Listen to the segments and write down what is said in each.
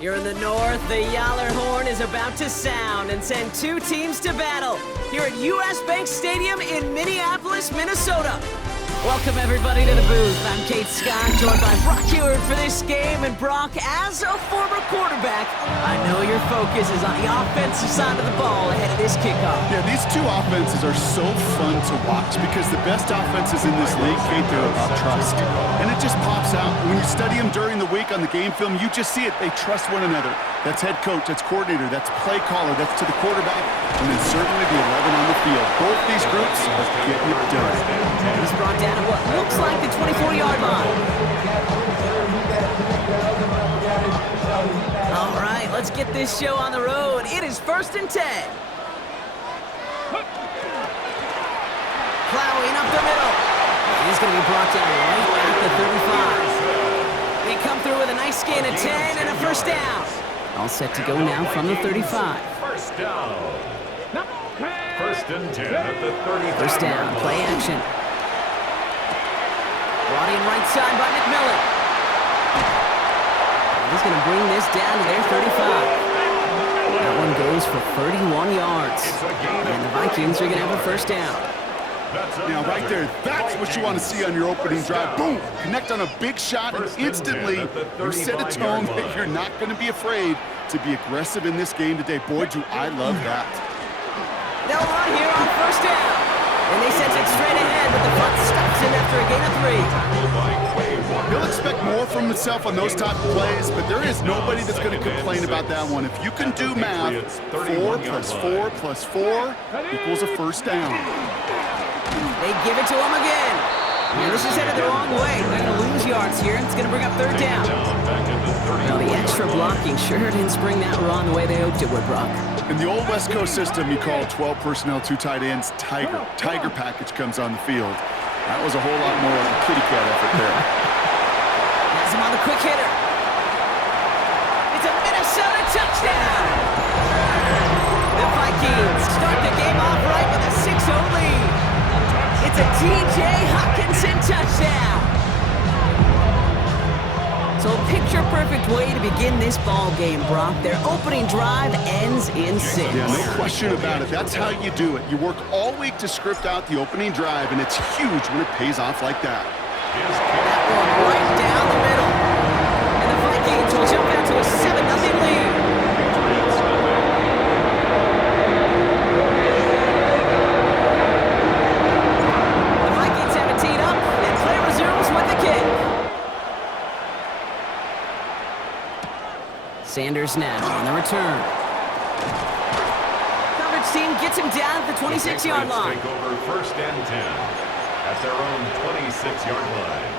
Here in the north, the Yaller horn is about to sound and send two teams to battle here at US Bank Stadium in Minneapolis, Minnesota. Welcome everybody to the booth. I'm Kate Scott, joined by Brock Heward for this game. And Brock, as a former quarterback, I know your focus is on the offensive side of the ball ahead of this kickoff. Yeah, these two offenses are so fun to watch because the best offenses in this league, Kate, they're about trust. And it just pops out. When you study them during the week on the game film, you just see it. They trust one another. That's head coach, that's coordinator, that's play caller, that's to the quarterback, and then certainly the 11 on the field. Both these groups are getting it done. He's brought down at what looks like the 24-yard line. All right, let's get this show on the road. It is 1st and 10. Plowing up the middle. He's going to be brought down right at the 35. They come through with a nice gain of 10 and a first down. All set to go now from the 35. First down. 1st and 10 at the 35. First down, play action. Brought in right side by McMillan. He's going to bring this down to their 35. That one goes for 31 yards. And the Vikings are going to have a first down. Now, right there, that's what you want to see on your opening drive. Boom! Connect on a big shot, and instantly you set a tone that you're not going to be afraid to be aggressive in this game today. Boy, do I love that. They'll run here on first down. And they sent it straight ahead, but the punt stops him after a gain of 3. He'll expect more from himself on those type of plays, but there is nobody that's going to complain about that one. If you can do math, 4 plus 4 plus 4 equals a first down. They give it to him again. And this is headed the wrong way. They're going to lose yards here, and it's going to bring up 3rd down. Well, the extra blocking sure didn't spring that run the way they hoped it would, Brock. In the old West Coast system, you call 12 personnel, 2 tight ends, Tiger. Tiger package comes on the field. That was a whole lot more of a kitty cat effort there. Has him on the quick hitter. It's a Minnesota touchdown. The Vikings start the game off right with a 6-0 lead. It's a T.J. Hockenson touchdown. So picture-perfect way to begin this ball game, Brock. Their opening drive ends in 6. Yeah, no question about it. That's how you do it. You work all week to script out the opening drive, and it's huge when it pays off like that. That one right down the middle. And the Vikings will jump out to a 7-0 lead. The Vikings have it teed up, and play resumes with the kick. Sanders now on the return. Coverage team gets him down at the 26-yard line. Take over 1st and 10 at their own 26-yard line.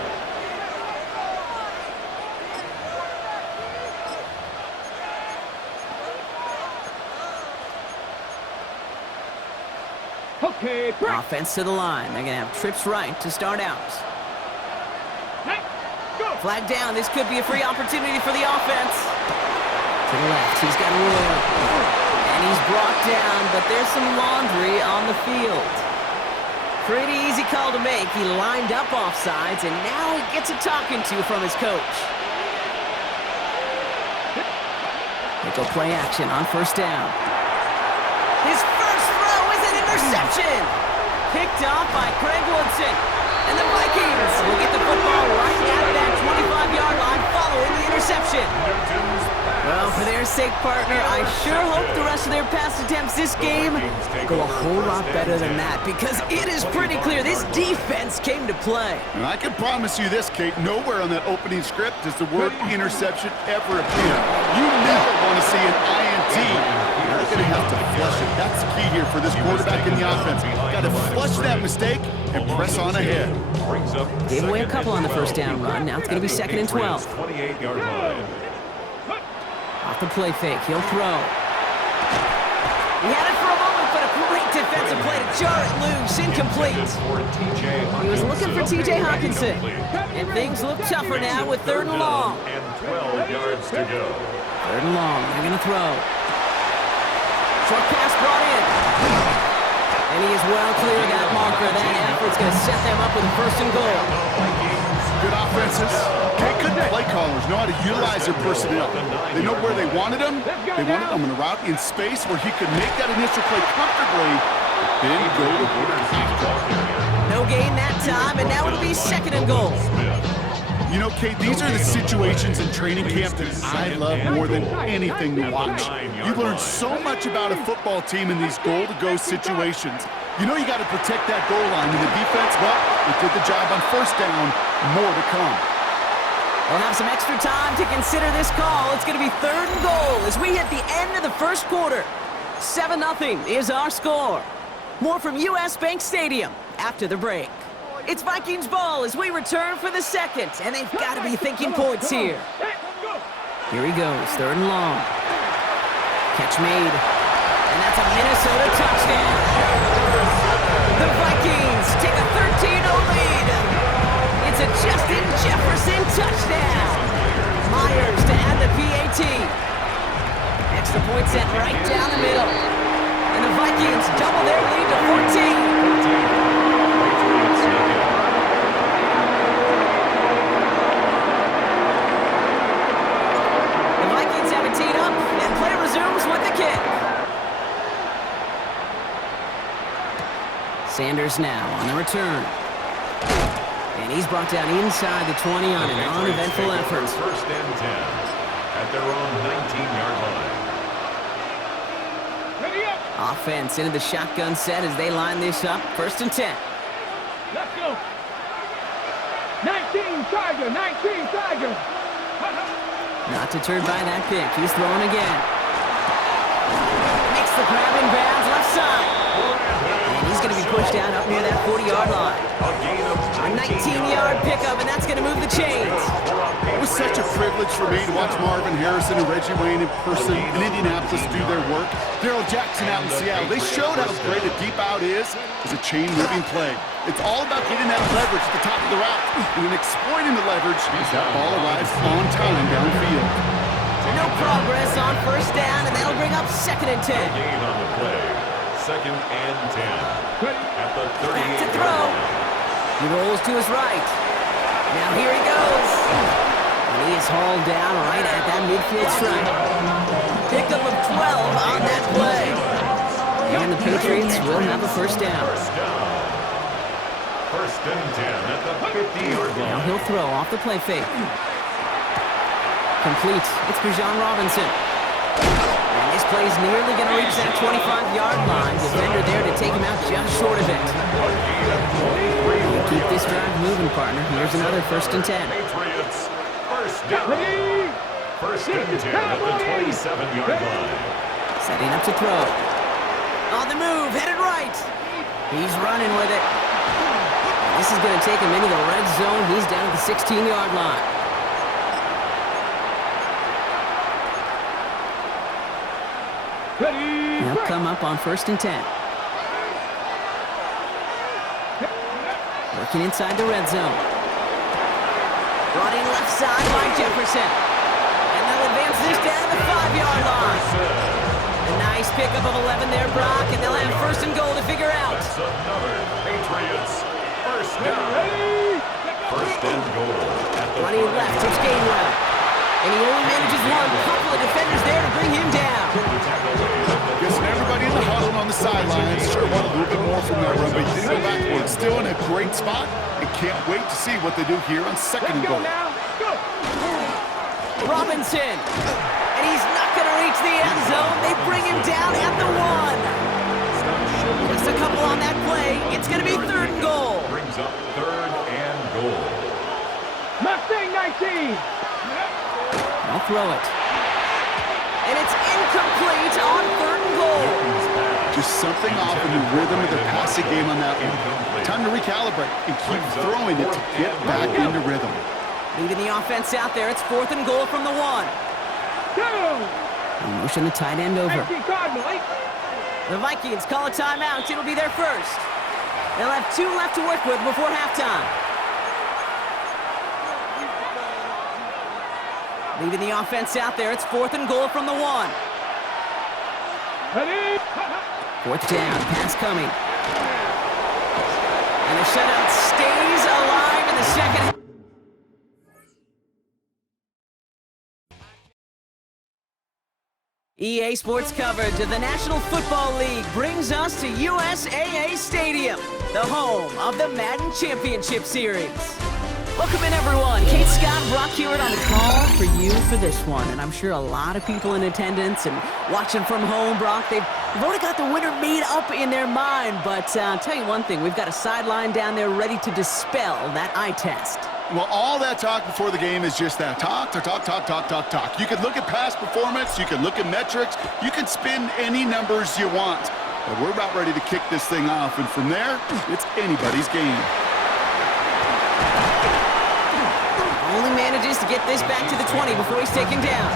Okay, break. Offense to the line. They're going to have trips right to start out. Hey, go. Flag down. This could be a free opportunity for the offense. To the left, he's got a roll. And he's brought down, but there's some laundry on the field. Pretty easy call to make. He lined up offsides, and now he gets a talking to from his coach. They go play action on first down. His first throw is an interception. Picked off by Craig Woodson. And the Vikings will get the football right at that 25-yard line following the interception. Well, for their sake, partner, I sure hope the rest of their pass attempts this game go a whole lot better than that, because it is pretty clear this defense came to play. And I can promise you this, Kate, nowhere on that opening script does the word interception ever appear. You never want to see an INT. You're going to have to flush it. That's the key here for this quarterback in the offense. Got to flush that mistake and press on ahead. Gave away a couple on the first down run. Now it's going to be 2nd and 12. 28-yard line. Off the play fake, he'll throw. He had it for a moment, but a great defensive play to jar it loose, incomplete. He was looking for T.J. Hockenson, and things look tougher now with 3rd and long. And 12 yards to go. 3rd and long, they're going to throw. Short pass brought in. And he is well clear of that marker. That effort's going to set them up with a 1st and goal. good offenses, good play callers know how to utilize their personnel. They know where they wanted him. They wanted him in a route in space where he could make that initial play comfortably, then go to work after. No gain that time, and now it'll be 2nd and goal. You know, Kate, these are the situations in training camp that I love more than anything to watch. You learn so much about a football team in these goal-to-go situations. You know you got to protect that goal line, and the defense, well, they did the job on 1st down. More to come. We'll have some extra time to consider this call. It's going to be 3rd and goal as we hit the end of the 1st quarter. 7-0 is our score. More from US Bank Stadium after the break. It's Vikings ball as we return for the 2nd, and they've got to be thinking points here. Here he goes, 3rd and long. Catch made, and that's a Minnesota touchdown. The Vikings take a 13-0 lead. It's a Justin Jefferson touchdown. Myers to add the PAT. Extra point sent right down the middle. And the Vikings double their lead to 14. Sanders now on the return. And he's brought down inside the 20 on an uneventful effort. 1st and 10 at their own 19-yard line. Ready up. Offense into the shotgun set as they line this up. 1st and 10. Let's go. 19 Tiger, 19 Tiger. Not deterred by that pick. He's throwing again. Makes the grab in bounds left side. And he's going to be pushed down up near that 40-yard line. A 19-yard pickup, and that's going to move the chains. It was such a privilege for me to watch Marvin Harrison and Reggie Wayne in person in Indianapolis do their work. Daryl Jackson out in Seattle. They showed how great a deep out is as a chain-moving play. It's all about getting that leverage at the top of the route and then exploiting the leverage as that ball arrives on time downfield. No progress on 1st down, and that'll bring up 2nd and 10. Gain on the play. 2nd and 10 at the 38. Back to throw. He rolls to his right. Now here he goes. And he is hauled down right at that midfield stripe. Pickup of 12 on that play. And the Patriots will have a 1st down. 1st and 10 at the 50-yard line. Now he'll throw off the play fake. Complete. It's Bijan Robinson. And this play's nearly going to reach that 25-yard line. Defender there to take him out just short of it. Keep this drive moving, partner. Here's another 1st and 10. Patriots, 1st down. 1st and 10 at the 27-yard line. Setting up to throw. On the move, headed right. He's running with it. This is going to take him into the red zone. He's down at the 16-yard line. They'll come up on 1st and 10. Working inside the red zone. Running left side by Jefferson. And they'll advance this down to the 5-yard line. A nice pickup of 11 there, Brock, and they'll have 1st and goal to figure out. That's another Patriots 1st down. 1st and goal. Running left, it's Gainwell. And he only manages one. Couple of defenders there to bring him down. Guessing everybody in the huddle on the sidelines sure want a little bit more from that run, but he didn't go backwards. Still in a great spot, and can't wait to see what they do here on 2nd and goal. Robinson. And he's not going to reach the end zone. They bring him down at the 1. Just a couple on that play. It's going to be 3rd and goal. Brings up 3rd and goal. Mustang 19. I'll throw it. And it's incomplete on 3rd and goal. Just something off in the rhythm of the passing game on that one. Time to recalibrate and keep throwing it to get back into rhythm. Leading the offense out there. It's 4th and goal from the 1. And motion the tight end over. The Vikings call a timeout. It'll be their 1st. They'll have 2 left to work with before halftime. Leaving the offense out there. It's 4th and goal from the 1. 4th down. Pass coming. And the shutout stays alive in the 2nd. EA Sports coverage of the National Football League brings us to USAA Stadium, the home of the Madden Championship Series. Welcome in, everyone. Kate, Scott, Brock Hewitt on the call for you for this one. And I'm sure a lot of people in attendance and watching from home, Brock, they've already got the winner made up in their mind. But I'll tell you one thing, we've got a sideline down there ready to dispel that eye test. Well, all that talk before the game is just that. Talk. You can look at past performance, you can look at metrics, you can spin any numbers you want. But we're about ready to kick this thing off, and from there, it's anybody's game. Only manages to get this back to the 20 before he's taken down.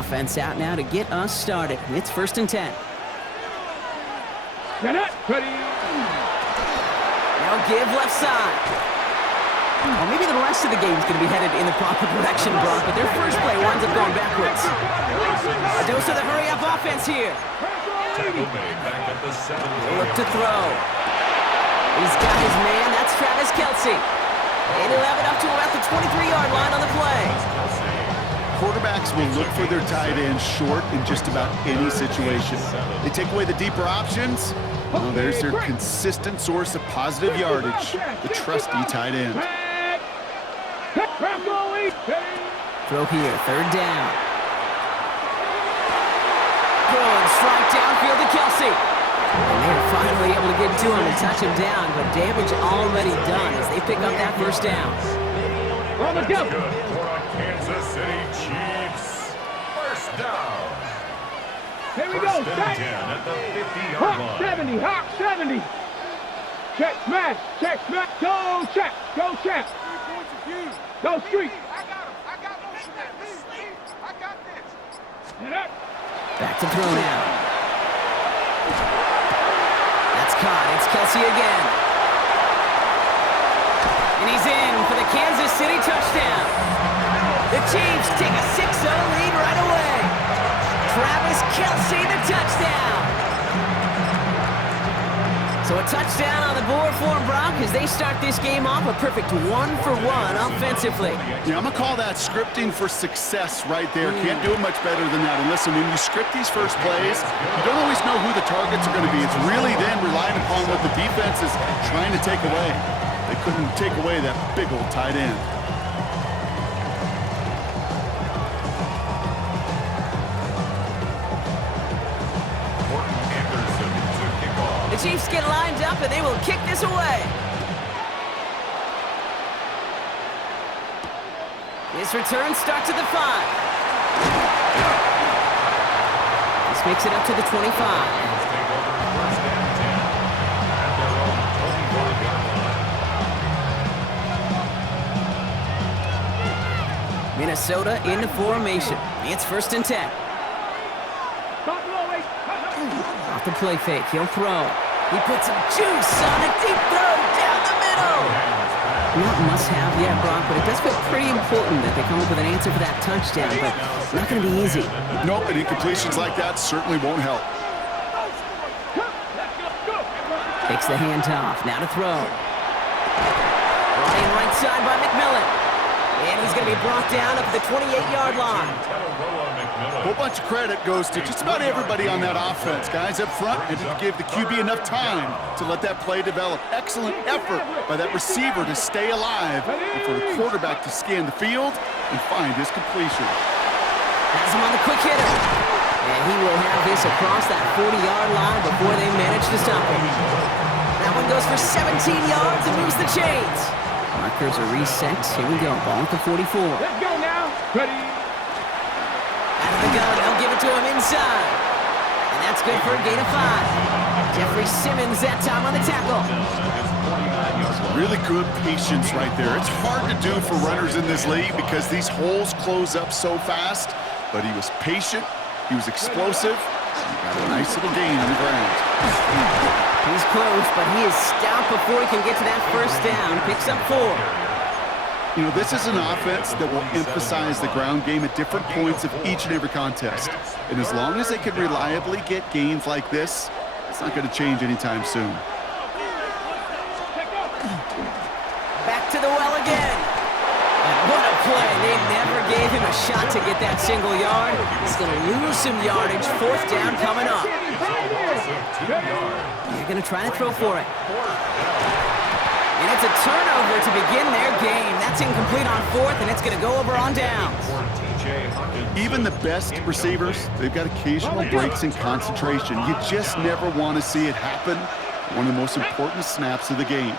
Offense out now to get us started. It's 1st and 10. Get it, ready. Now give left side. Well, maybe the rest of the game's going to be headed in the proper direction, Brock, but their first play winds up going backwards. A dose of the hurry-up offense here. Look to throw. He's got his man. That's Travis Kelce. And he'll have it up to about the 23-yard line on the play. Quarterbacks will look for their tight end short in just about any situation. They take away the deeper options. Well, there's their consistent source of positive yardage, the trusty tight end. Throw here, 3rd down. Good strike downfield to Kelce. And they're finally able to get to him and touch him down, but damage already done as they pick up that 1st down. Let's go. Kansas City Chiefs. 1st down. Here we go. At the 50-yard Hawk line. 70, Hawk 70. Check, smash, go, check, go, check. Go, street. I got motion at me. I got this. Get up. Back to throw now. That's caught. It's Kelce again. And he's in for the Kansas City touchdown. The Chiefs take a 6-0 lead right away. Travis Kelce, the touchdown. So a touchdown on the board for Brock as they start this game off a perfect 1-for-1 offensively. Yeah, I'm going to call that scripting for success right there. Can't do it much better than that. And listen, when you script these first plays, you don't always know who the targets are going to be. It's really then relying upon what the defense is trying to take away. They couldn't take away that big old tight end. The Chiefs get lined up and they will kick this away. This return starts at the 5. This makes it up to the 25. Minnesota into formation. It's 1st and 10. Off the play fake, he'll throw. He puts some juice on a deep throw down the middle. Not must-have yet, Brock, but it does feel pretty important that they come up with an answer for that touchdown, but not going to be easy. Nope, and incompletions like that certainly won't help. Takes the handoff, now to throw. Ryan right side by McMillan. And he's going to be brought down up at the 28-yard line. A whole bunch of credit goes to just about everybody on that offense. Guys up front, they didn't give the QB enough time to let that play develop. Excellent effort by that receiver to stay alive and for the quarterback to scan the field and find his completion. Has him on the quick hitter. And he will have this across that 40-yard line before they manage to stop him. That one goes for 17 yards and moves the chains. Markers are reset. Here we go. Ball at the 44. Let's go now. Ready. Out of the gun. They'll give it to him inside. And that's good for a gain of 5. Jeffrey Simmons that time on the tackle. Really good patience right there. It's hard to do for runners in this league because these holes close up so fast. But he was patient. He was explosive. He got a nice little gain on the ground. He's close, but he is stopped before he can get to that 1st down. Picks up 4. You know, this is an offense that will emphasize the ground game at different points of each and every contest. And as long as they can reliably get gains like this, it's not going to change anytime soon. Back the well again. And what a play. They never gave him a shot to get that single yard. He's going to lose some yardage. Fourth down coming up. They're going to try to throw for it. And it's a turnover to begin their game. That's incomplete on fourth, and it's going to go over on downs. Even the best receivers, they've got occasional breaks in concentration. You just never want to see it happen. One of the most important snaps of the game.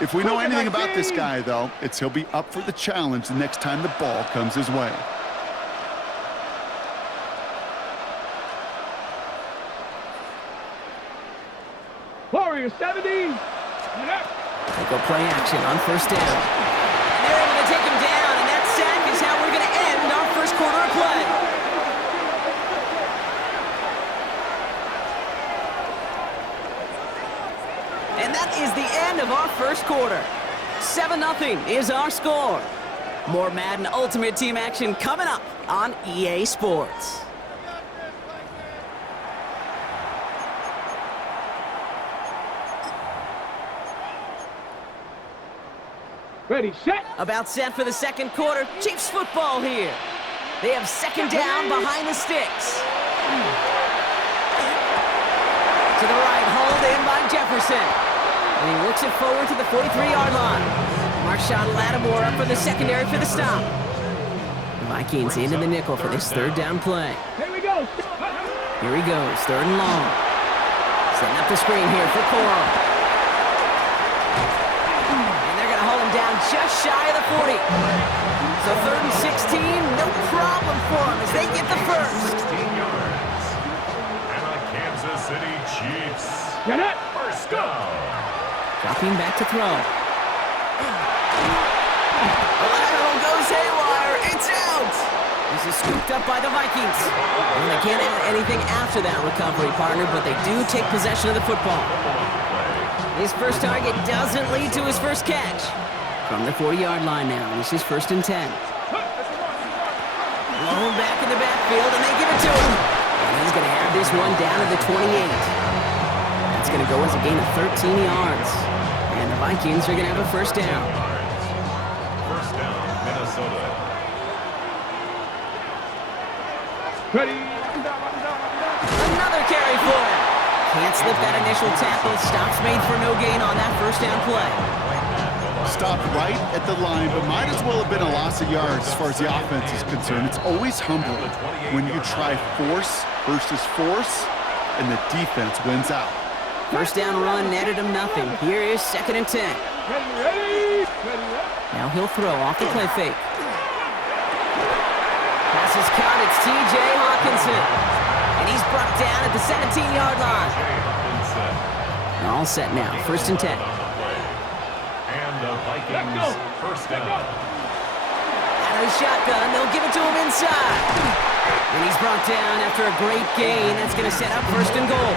If we know anything about this guy, though, it's he'll be up for the challenge the next time the ball comes his way. Warriors 70. They go play action on first down. And they're able to take him down, and that sack is how we're going to end our first quarter of play. And that is the end of our first quarter. 7-0 is our score. More Madden Ultimate Team action coming up on EA Sports. Ready, set. About set for the second quarter. Chiefs football here. They have second down behind the sticks. To the right, hauled in by Jefferson. And he works it forward to the 43-yard line. Marshawn Lattimore up for the secondary for the stop. The Vikings into the nickel for this third down play. Here we go. Here he goes, third and long. Setting up the screen here for Coral. And they're going to hold him down just shy of the 40. So third and 16, no problem for him as they get the first. 16 yards. And the Kansas City Chiefs. Get it. First down. Dropping back to throw. The lateral goes haywire. It's out. This is scooped up by the Vikings. And they can't add anything after that recovery, partner, but they do take possession of the football. His first target doesn't lead to his first catch. From the 40-yard line now, this is first and 10. Blown back in the backfield, and they give it to him. And he's going to have this one down to the 28. That's going to go as a gain of 13 yards. And the Vikings are going to have a first down. First down, Minnesota. Ready. Another carry for him. Can't slip that initial tackle. Stops made for no gain on that first down play. Stopped right at the line, but might as well have been a loss of yards as far as the offense is concerned. It's always humbling when you try force versus force, and the defense wins out. First down run netted him nothing. Here is second and 10. Ready. Now he'll throw off the play fake. Pass is caught. It's T.J. Hawkinson. And he's brought down at the 17-yard line. And all set now. First and 10. And the Vikings first down. Out of the shotgun. They'll give it to him inside. And he's brought down after a great gain. That's going to set up first and goal.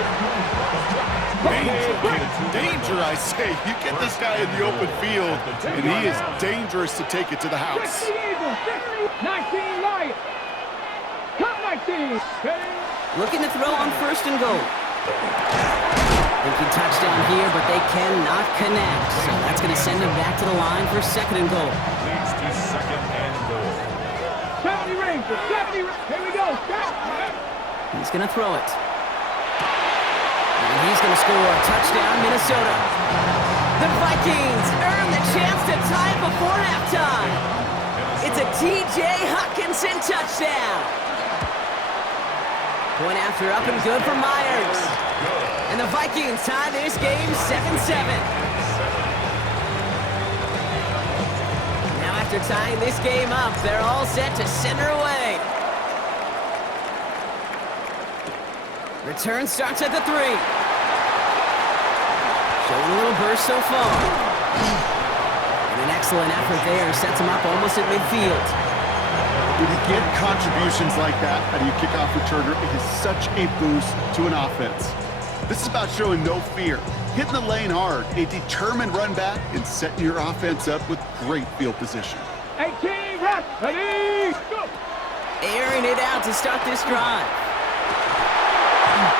Danger, I say. You get this guy in the open field, and he is dangerous to take it to the house. 19 Lions. Come 19. Looking to throw on first and goal. Thinking touchdown here, but they cannot connect. So that's going to send him back to the line for second and goal. Leads to second and goal. 70 Rangers. 70. Here we go. He's going to throw it. And he's going to score a touchdown, Minnesota. The Vikings earn the chance to tie it before halftime. It's a T.J. Hawkinson touchdown. Point after up and good for Myers. And the Vikings tie this game 7-7. Now after tying this game up, they're all set to send her away. Return starts at the 3. Showing a little burst so far. And an excellent effort there sets him up almost at midfield. When you get contributions like that out of your kickoff returner, it is such a boost to an offense. This is about showing no fear, hitting the lane hard, a determined run back, and setting your offense up with great field position. 18 reps. Ready. Go. Airing it out to start this drive.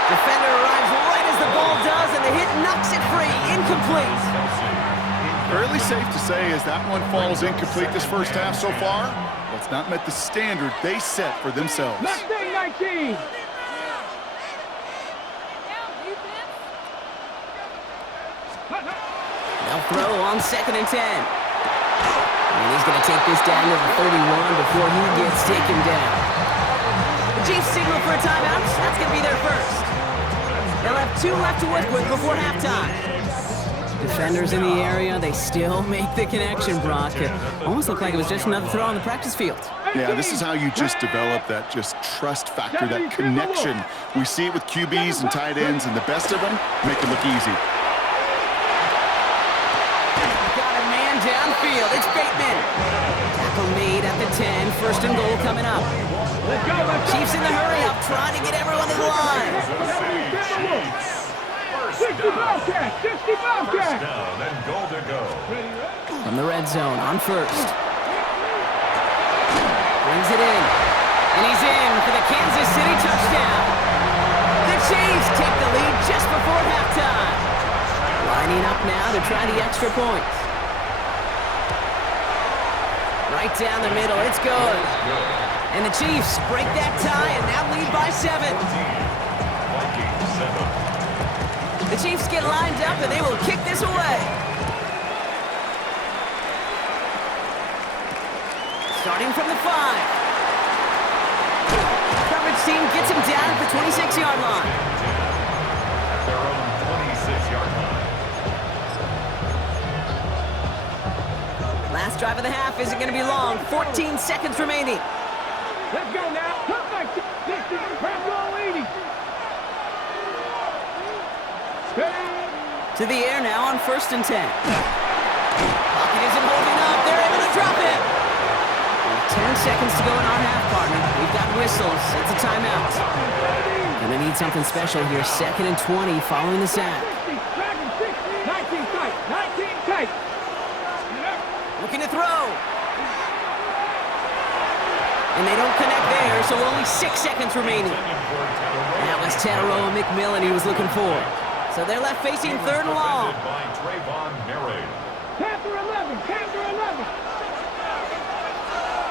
Defender arrives right as the ball does, and the hit knocks it free. Incomplete. Fairly Probably safe to say as that one falls incomplete this first half so far, well, it's not met the standard they set for themselves. Mustang 19. They'll throw on 2nd and 10. And he's going to take this down to the 31 before he gets taken down. The Chiefs signal for a timeout. That's going to be their first. They'll have 2 left to work with before halftime. Defenders in the area, they still make the connection, Brock. It almost looked like it was just another throw on the practice field. Yeah, this is how you just develop that just trust factor, that connection. We see it with QBs and tight ends, and the best of them make it look easy. Got a man downfield. It's Bateman. Tackle made at the 10. 1st and goal coming up. Chiefs in the hurry-up, trying to get everyone in line. 60 Bobcat! 60 Bobcat! Down and goal to go. From the red zone on 1st. Brings it in. And he's in for the Kansas City touchdown. The Chiefs take the lead just before halftime. Lining up now to try the extra points. Right down the middle, it's good. And the Chiefs break that tie and now lead by 7. Viking 7. The Chiefs get lined up and they will kick this away. Starting from the 5. Coverage team gets him down at the 26-yard line. Their own 26-yard line. Last drive of the half isn't going to be long. 14 seconds remaining. Let's go now. Come back. 60. Press roll 80. To the air now on 1st and 10. Pocket isn't holding up. They're able to drop it. With 10 seconds to go in our half, partner. We've got whistles. It's a timeout. Gonna need something special here. 2nd and 20 following the sack. 19 tight. 19 tight. Looking to throw. And they don't connect there, so only 6 seconds remaining. That was Tataroa McMillan he was looking for. So they're left facing 3rd and long. Panther 11. Panther 11.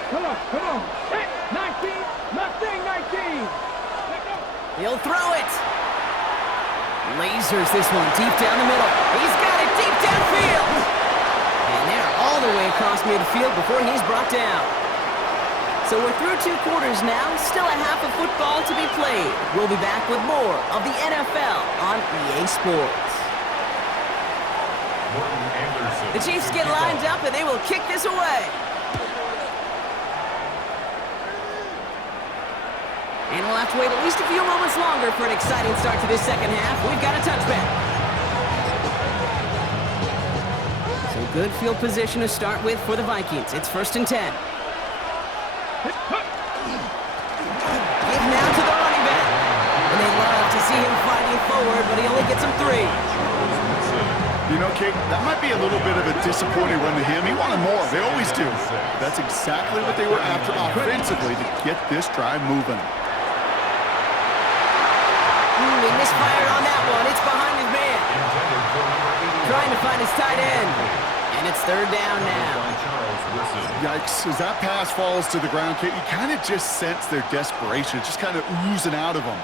Come on. 19. Mustang 19. He'll throw it. Lasers this one deep down the middle. He's got it deep downfield. And they're all the way across midfield before he's brought down. So we're through 2 quarters now, still a half of football to be played. We'll be back with more of the NFL on EA Sports. The Chiefs get lined up and they will kick this away. And we'll have to wait at least a few moments longer for an exciting start to this second half. We've got a touchback. So good field position to start with for the Vikings. It's 1st and 10. Give now to the running back. And they love to see him fighting forward, but he only gets him 3. You know, Kate, that might be a little bit of a disappointing run to him. He wanted more. They always do. But that's exactly what they were after offensively to get this drive moving. They misfired on that one. It's behind his man. Trying to find his tight end. And it's 3rd down now. Yikes, as that pass falls to the ground, Kate, you kind of just sense their desperation. It's just kind of oozing out of them.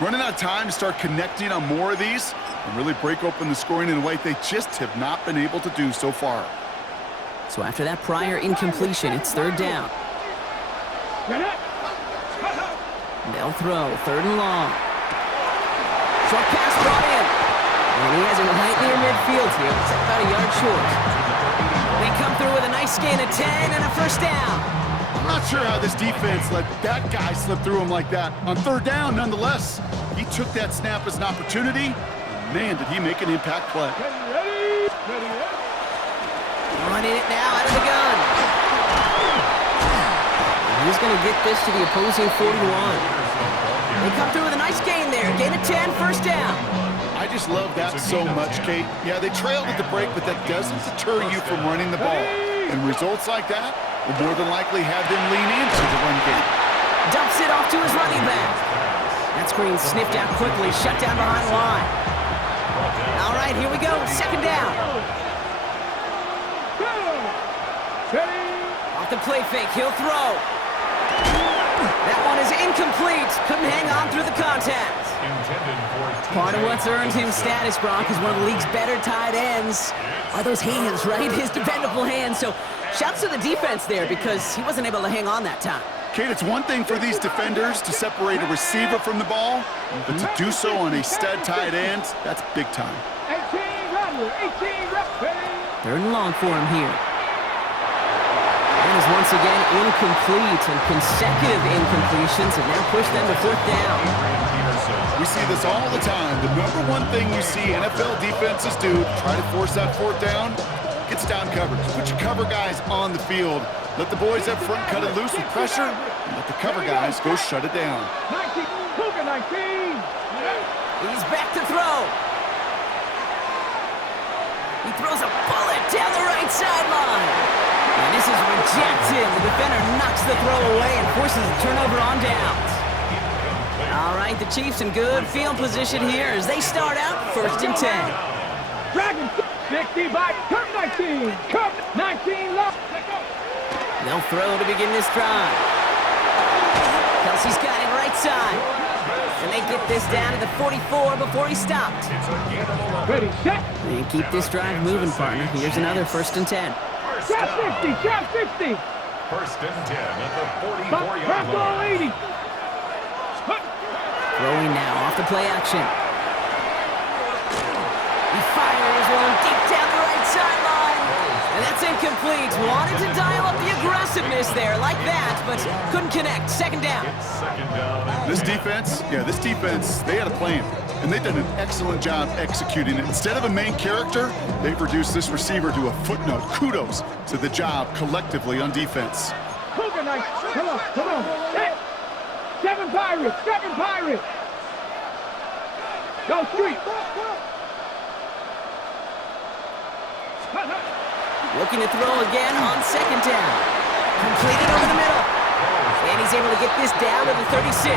Running out of time to start connecting on more of these and really break open the scoring in a way they just have not been able to do so far. So after that prior incompletion, it's 3rd down. They'll throw, 3rd and long. Short pass brought in. And he has it right near midfield here. It's about a yard short. They come through with a nice gain of 10 and a 1st down. I'm not sure how this defense let that guy slip through him like that. On 3rd down, nonetheless, he took that snap as an opportunity. And man, did he make an impact play. Running it now out of the gun. He's going to get this to the opposing 41. They come through with a nice gain there. Gain of 10, 1st down. I just love that so much, Kate. Yeah, they trailed at the break, but that doesn't deter you from running the ball. And results like that will more than likely have them lean into the run game. Dumps it off to his running back. That screen sniffed out quickly, shut down behind the line. All right, here we go, 2nd down. Off the play fake, he'll throw. That one is incomplete. Couldn't hang on through the contact. Part of what's earned him status, Brock, is one of the league's better tight ends. Are those hands, right? His dependable hands. So shouts to the defense there because he wasn't able to hang on that time. Kate, it's one thing for these defenders to separate a receiver from the ball, but to do so on a stud tight end, that's big time. 18 Third and long for him here. And is once again incomplete, and consecutive incompletions have now pushed them to fourth down. We see this all the time. The number one thing you see NFL defenses do to try to force that fourth down, gets down coverage. Put your cover guys on the field. Let the boys up front cut it loose with pressure, and let the cover guys go shut it down. 19. Cougar 19. He's back to throw. He throws a bullet down the right sideline. And this is rejected. The defender knocks the throw away and forces a turnover on downs. All right, the Chiefs in good field position here as they start out first and 10. Dragon 60 by Cup 19. Cup 19 left. They'll throw to begin this drive. Kelsey's got it right side. And they get this down to the 44 before he stopped. Ready, set. And keep this drive moving, partner. Here's another first and 10. Trap 60, trap 60. First and 10 at the 44-yard Ball line. 80. Throwing now off the play action. He fires one deep down the right sideline. And that's incomplete. Wanted to dial up the aggressiveness there like that, but couldn't connect. Second down. This defense, they had a plan, and they've done an excellent job executing it. Instead of a main character, they've reduced this receiver to a footnote. Kudos to the job collectively on defense. Cougar 19. Come on. Hey. 7 Pirates. Go street. Looking to throw again on second down. Completed over the middle. And he's able to get this down to the 36.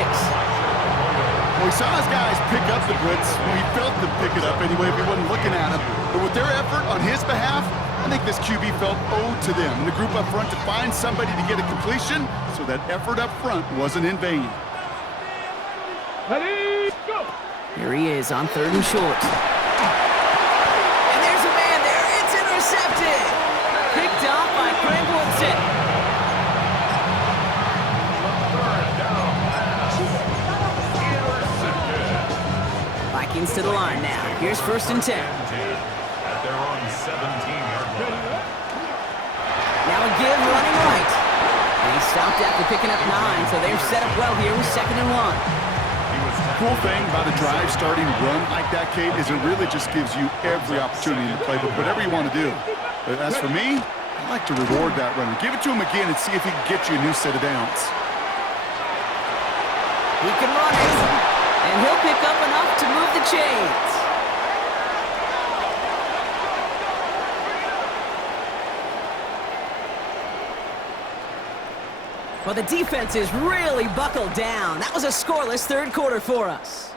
Well, we saw his guys pick up the blitz. Well, he felt them pick it up anyway if he wasn't looking at him. But with their effort on his behalf, I think this QB felt owed to them and the group up front to find somebody to get a completion, so that effort up front wasn't in vain. Ready, go. Here he is on third and short. And there's a man there. It's intercepted. Picked off by Greg Woodson. Vikings to the line now. Here's first and 10. At their own 17-yard line. Now a give running right. And he stopped after picking up 9, so they're set up well here with second and 1. Cool thing about a drive starting run like that, Kate, is it really just gives you every opportunity in the playbook, whatever you want to do. But as for me, I like to reward that runner. Give it to him again and see if he can get you a new set of downs. He can run it, and he'll pick up enough to move the chains. Well, the defense is really buckled down. That was a scoreless third quarter for us.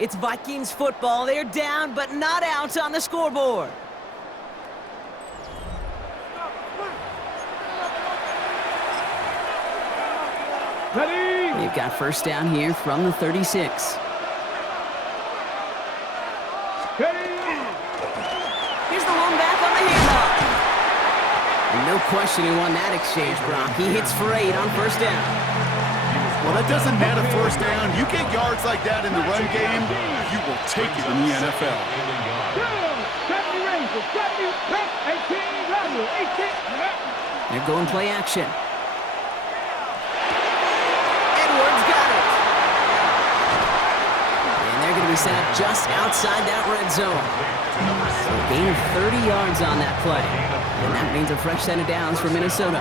It's Vikings football. They're down, but not out on the scoreboard. Ready. They've got first down here from the 36. Here's the lone back on the handoff. No question he won that exchange, Brock. He hits for 8 on first down. Well, that doesn't net a first down. You get yards like that in the run game, you will take it in the NFL. They're going play action. Edwards got it. And they're going to be set up just outside that red zone. So a gain of 30 yards on that play. And that means a fresh set of downs for Minnesota.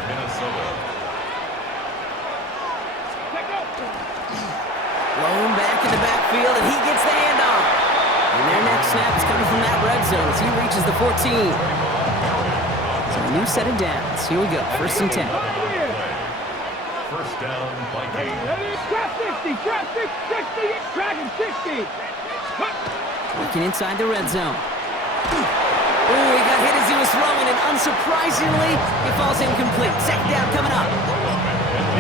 Lone back in the backfield, and he gets the handoff. And their next snap is coming from that red zone as he reaches the 14. So a new set of downs. Here we go, first and 10. First down, Viking. Trap 60, trap 60, Dragon 60. Working inside the red zone. Ooh, he got hit as he was throwing, and unsurprisingly, he falls incomplete. Second down coming up.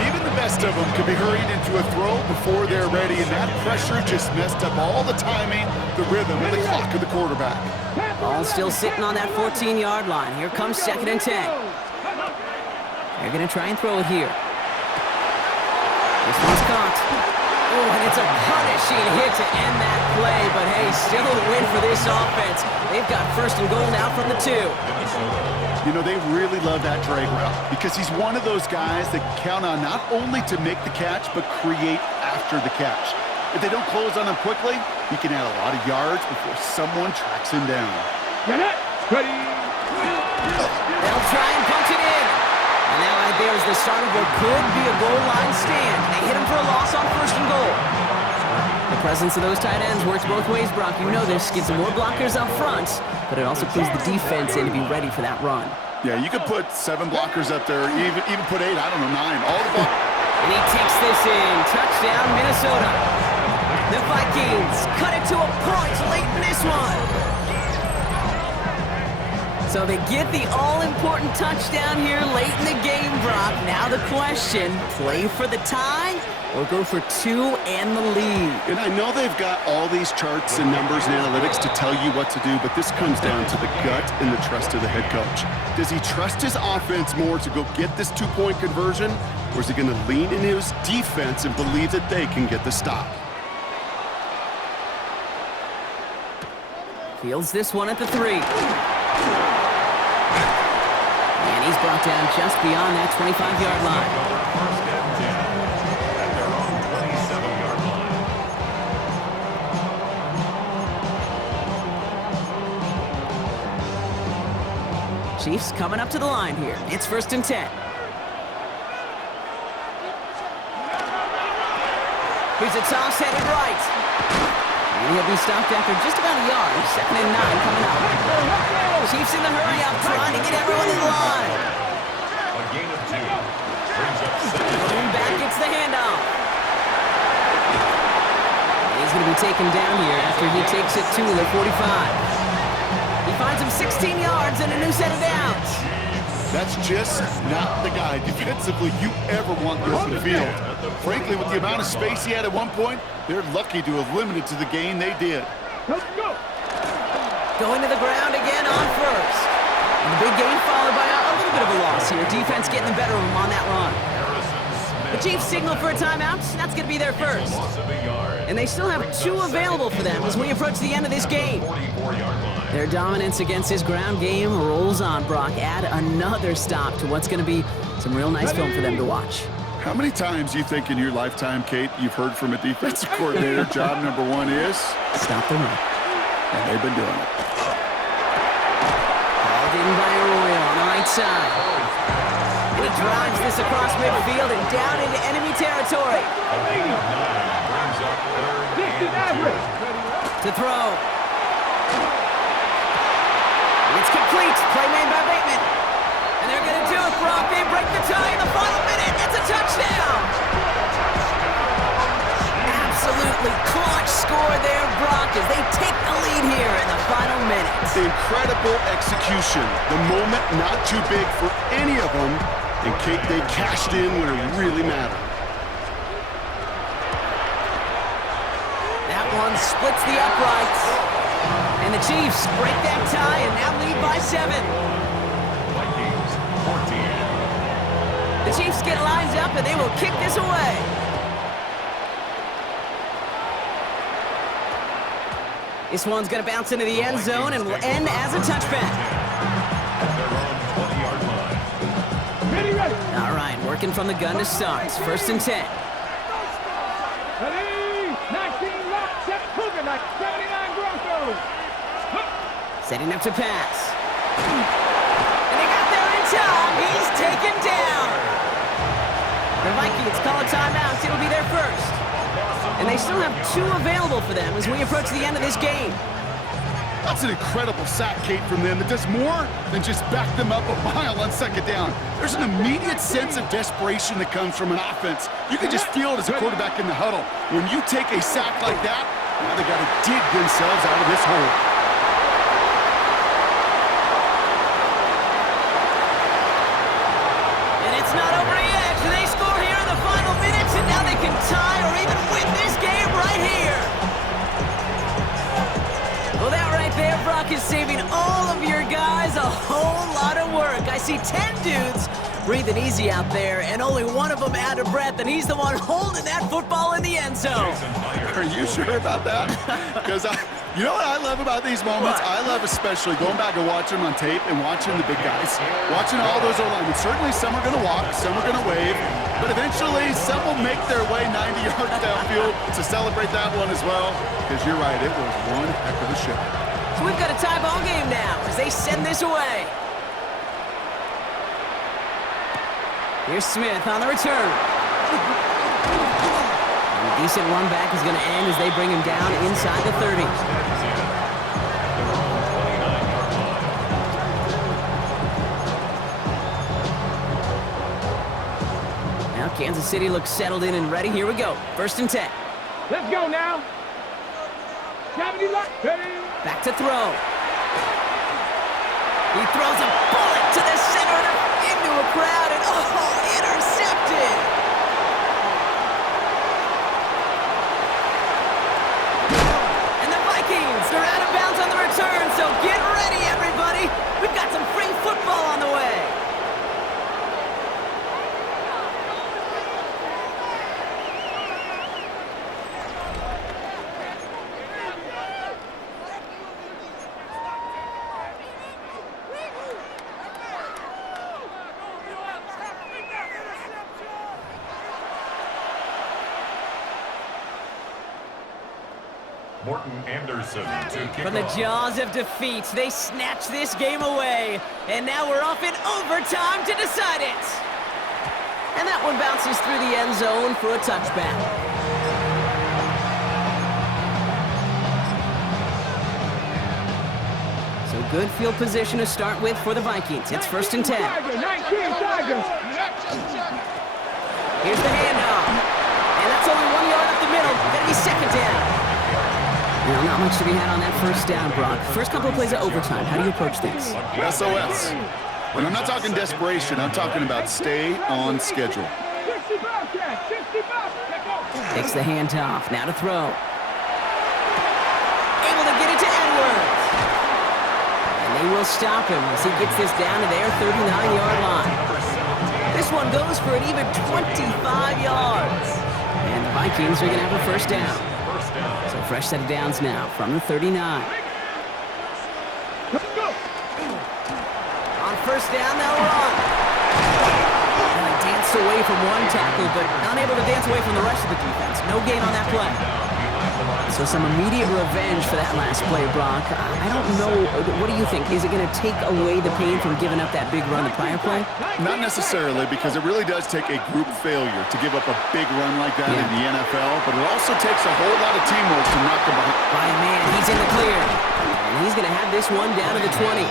Even the best of them could be hurried into a throw before they're ready, and that pressure just messed up all the timing, the rhythm, and the clock of the quarterback. All still sitting on that 14-yard line. Here comes 2nd and 10. They're going to try and throw it here. This one's caught. Oh, and it's a punishing hit to end that play, but hey, still a win for this offense. They've got 1st and goal now from the 2. You know, they really love that drag route because he's one of those guys that count on not only to make the catch, but create after the catch. If they don't close on him quickly, he can add a lot of yards before someone tracks him down. Get it. Ready. They'll try and punch it in. And now right there is the start of what could be a goal line stand. They hit him for a loss on 1st and goal. The presence of those tight ends works both ways, Brock. You know this. Gives them more blockers up front, but it also clues the defense in to be ready for that run. Yeah, you could put 7 blockers up there, even put 8, I don't know, 9. All the blockers. And he takes this in. Touchdown, Minnesota. The Vikings cut it to a point late in this one. So they get the all-important touchdown here late in the game, Brock. Now the question, play for the tie or go for 2 and the lead? And I know they've got all these charts and numbers and analytics to tell you what to do, but this comes down to the gut and the trust of the head coach. Does he trust his offense more to go get this 2-point conversion, or is he going to lean in his defense and believe that they can get the stop? Fields this one at the 3. And he's brought down just beyond that 25-yard line. 1st and 10 at their own 27-yard line. Chiefs coming up to the line here. It's 1st and 10. Here's a toss headed right. And he'll be stopped after just about a yard. 2nd and 9 coming up. Chiefs in the hurry up, trying to get everyone in line. A gain of 2 brings up 7. Going back gets the handoff. And he's going to be taken down here after he takes it to the 45. He finds him 16 yards and a new set of downs. That's just not the guy defensively you ever want this in the field. Frankly, with the amount of space he had at one point, they're lucky to have limited to the gain they did. Let's go. Going to the ground again on 1st. And the big gain followed by a little bit of a loss here. Defense getting the better of him on that run. The Chiefs signal for a timeout. That's going to be their first. And they still have 2 available for them as we approach the end of this game. Their dominance against his ground game rolls on, Brock. Add another stop to what's going to be some real nice film for them to watch. How many times do you think in your lifetime, Kate, you've heard from a defensive coordinator, job number 1 is? Stop the run. And they've been doing it. Called in by Arroyo on the right side. And he drives this across midfield and down into enemy territory. To throw. It's complete. Play made by Bateman. And they're going to do it, Brock. They break the tie in the final minute. It's a touchdown. Absolutely clutch score there, Brock, as they take the lead here in the final minutes. Incredible execution. The moment not too big for any of them. And Kate, they cashed in when it really mattered. That one splits the uprights. And the Chiefs break that tie and now lead by 7. Vikings 14. The Chiefs get lined up and they will kick this away. This one's going to bounce into the end zone and will end as a touchback. At their own 20-yard line. Ready, ready. All right, working from the gun to start. 1st and 10. Ready. 19 left. 79 Broncos. Setting up to pass. And they got there in time. He's taken down. The Vikings call a timeout. It'll be their first. And they still have 2 available for them as we approach the end of this game. That's an incredible sack, Kate, from them. It does more than just back them up a mile on 2nd down. There's an immediate sense of desperation that comes from an offense. You can just feel it as a quarterback in the huddle. When you take a sack like that, now they got to dig themselves out of this hole. is saving all of your guys a whole lot of work. I see 10 dudes breathing easy out there, and only one of them out of breath, and he's the one holding that football in the end zone. Are you sure about that? Because you know what I love about these moments? What? I love especially going back and watching them on tape and watching the big guys. Watching all those O-linemen. Certainly some are going to walk, some are going to wave, but eventually some will make their way 90 yards downfield to celebrate that one as well. Because you're right, it was one heck of a show. So we've got a tie ball game now as they send this away. Here's Smith on the return. And a decent run back is going to end as they bring him down inside the 30. Now Kansas City looks settled in and ready. Here we go. 1st and 10. Let's go now. 70 left. Back to throw. He throws a bullet to the center into a crowd, and intercepted. And the Vikings are out of bounds on the return, so get ready, everybody. We've got some free football on the way. Morton Anderson to kick From the off. jaws of defeat, they snatch this game away. And now we're off in overtime to decide it. And that one bounces through the end zone for a touchback. So good field position to start with for the Vikings. It's 1st and 10. Tiger, 19, Tiger. Here's the handoff. And that's only 1 yard up the middle. Gonna be 2nd down. Now, not much to be had on that 1st down, Brock. First couple of plays of overtime. How do you approach things? SOS. And I'm not talking desperation. I'm talking about stay on schedule. 65, Jack, 65. Takes the handoff. Now to throw. Able to get it to Edwards. And they will stop him as he gets this down to their 39-yard line. This one goes for an even 25 yards. And the Vikings are going to have a 1st down. So fresh set of downs now from the 39. On 1st down, they'll run. Danced away from one tackle, but unable to dance away from the rest of the defense. No gain on that play. So some immediate revenge for that last play, Brock. I don't know. What do you think? Is it going to take away the pain from giving up that big run the prior play? Not necessarily, because it really does take a group failure to give up a big run like that in the NFL, but it also takes a whole lot of teamwork to knock them behind. By a man, he's in the clear. And he's going to have this one down to the 20.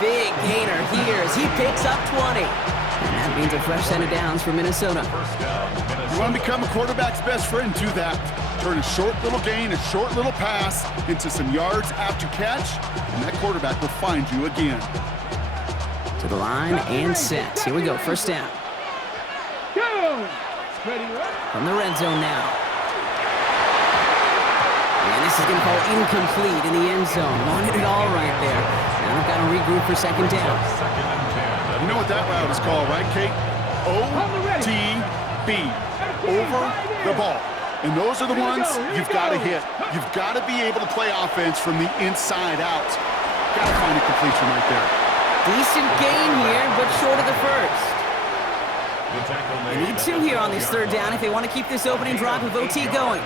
Big gainer here as he picks up 20. And that means a fresh set of downs for Minnesota. You want to become a quarterback's best friend, do that. Turn a short little gain, a short little pass into some yards after catch, and that quarterback will find you again. To the line and set. Here we go, 1st down. From the red zone now. And this is going to fall incomplete in the end zone. Wanted it all right there. Now they've got to regroup for 2nd down. You know what that route is called, right, Kate? OTB. Over the ball. And those are the ones you've got to hit. You've got to be able to play offense from the inside out. Got to find a completion right there. Decent gain here, but short of the 1st. They need 2 here on this 3rd down if they want to keep this opening drive with OT going.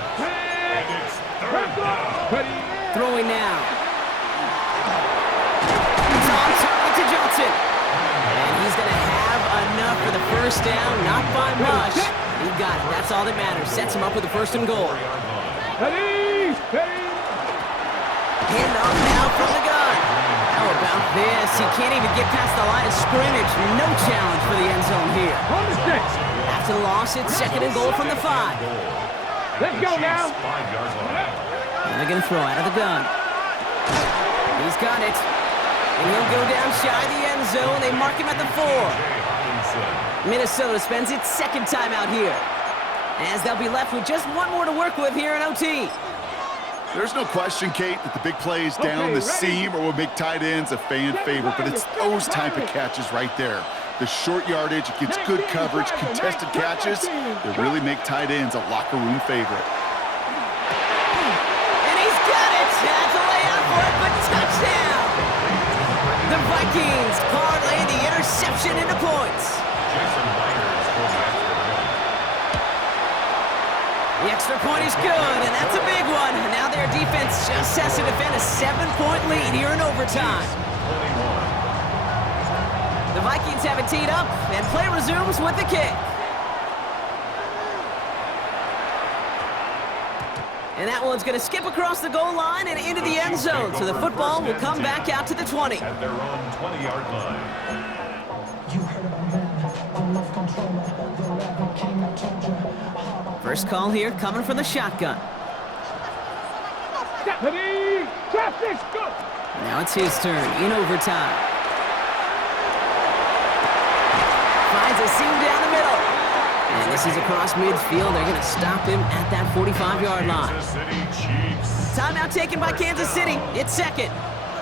Throwing now. It's on target to Johnson. And he's going to have enough for the 1st down, not by much. He got it. That's all that matters. Sets him up with the 1st and goal. Handoff now from the gun. How about this? He can't even get past the line of scrimmage. No challenge for the end zone here. After the loss, it's 2nd and goal from the 5. Let's go now. And they're going to throw out of the gun. He's got it. And he'll go down shy of the end zone. They mark him at the 4. Minnesota spends its 2nd time out here, as they'll be left with just one more to work with here in OT. There's no question, Kate, that the big plays down the seam are what make tight ends a fan favorite, but it's those type of catches right there. The short yardage, it gets good coverage, contested catches that really make tight ends a locker room favorite. And he's got it. That's a layout for it, but touchdown. The Vikings parlay the interception into points. The extra point is good, and that's a big one. Now their defense just has to defend a 7-point lead here in overtime. The Vikings have it teed up, and play resumes with the kick. And that one's going to skip across the goal line and into the end zone, so the football will come back out to the 20. At their own 20-yard line. You heard about Madden, I love controller, the rapper king, I told you. First call here coming from the shotgun. Now it's his turn in overtime. Finds a seam down the middle. And this is across midfield. They're going to stop him at that 45-yard line. Timeout taken by Kansas City. It's second.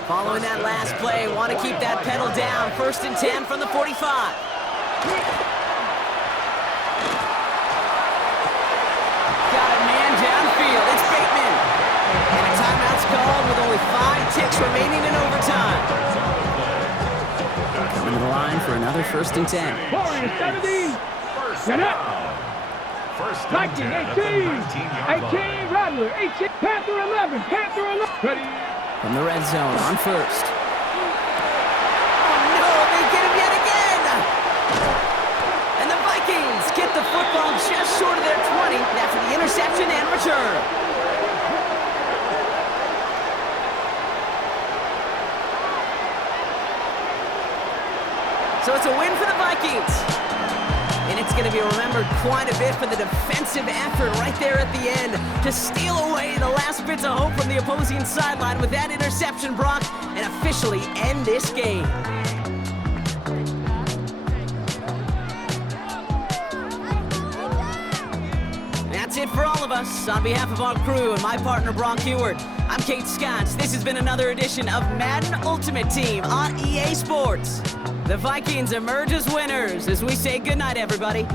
Following that last play, want to keep that pedal down. 1st and 10 from the 45. Downfield, it's Bateman. And a timeout's called with only 5 ticks remaining in overtime. Coming to the line for another 1st and 10. Warriors 70. Get up. Viking 18. 18, Rattler 18. Panther 11. Panther 11. Ready. From the red zone on 1st. Oh no, they get him yet again. And the Vikings get the football just short of their 20 after the interception and return. So it's a win for the Vikings. And it's going to be remembered quite a bit for the defensive effort right there at the end to steal away the last bits of hope from the opposing sideline with that interception, Brock, and officially end this game. That's it for all of us. On behalf of our crew and my partner, Brock Heward, I'm Kate Scott. This has been another edition of Madden Ultimate Team on EA Sports. The Vikings emerge as winners as we say goodnight, everybody.